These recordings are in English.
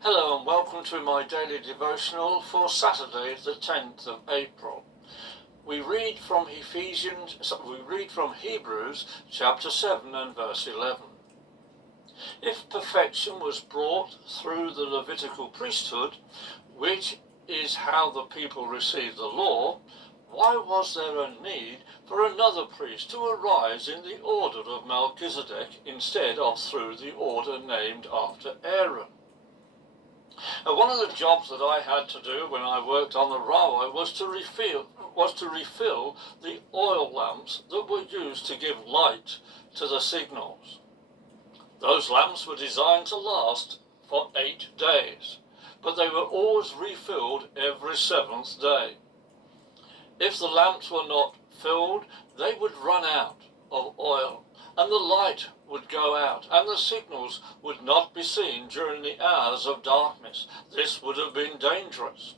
Hello and welcome to my daily devotional for Saturday the 10th of April. We read from Hebrews chapter 7 and verse 11. If perfection was brought through the Levitical priesthood, which is how the people received the law, why was there a need for another priest to arise in the order of Melchizedek instead of through the order named after Aaron? One of the jobs that I had to do when I worked on the railway was to refill the oil lamps that were used to give light to the signals. Those lamps were designed to last for 8 days, but they were always refilled every 7th day. If the lamps were not filled, they would run out of oil, and the light would go out, and the signals would not be seen during the hours of darkness. This would have been dangerous.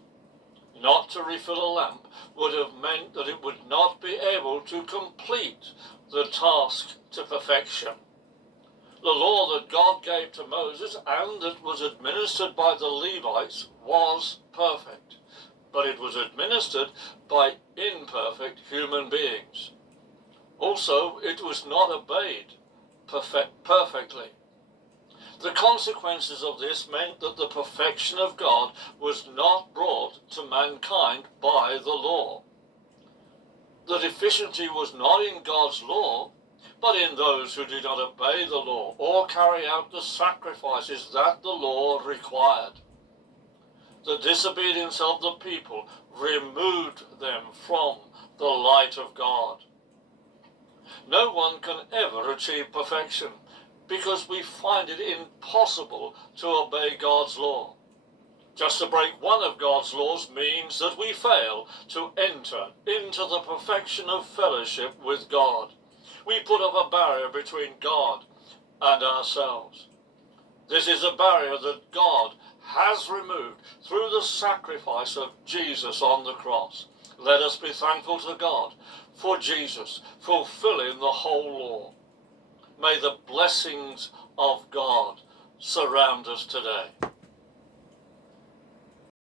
Not to refill a lamp would have meant that it would not be able to complete the task to perfection. The law that God gave to Moses and that was administered by the Levites was perfect, but it was administered by imperfect human beings. Also, it was not obeyed perfectly. The consequences of this meant that the perfection of God was not brought to mankind by the law. The deficiency was not in God's law, but in those who did not obey the law or carry out the sacrifices that the law required. The disobedience of the people removed them from the light of God. No one can ever achieve perfection because we find it impossible to obey God's law. Just to break one of God's laws means that we fail to enter into the perfection of fellowship with God. We put up a barrier between God and ourselves. This is a barrier that God has removed through the sacrifice of Jesus on the cross. Let us be thankful to God for Jesus fulfilling the whole law. May the blessings of God surround us today.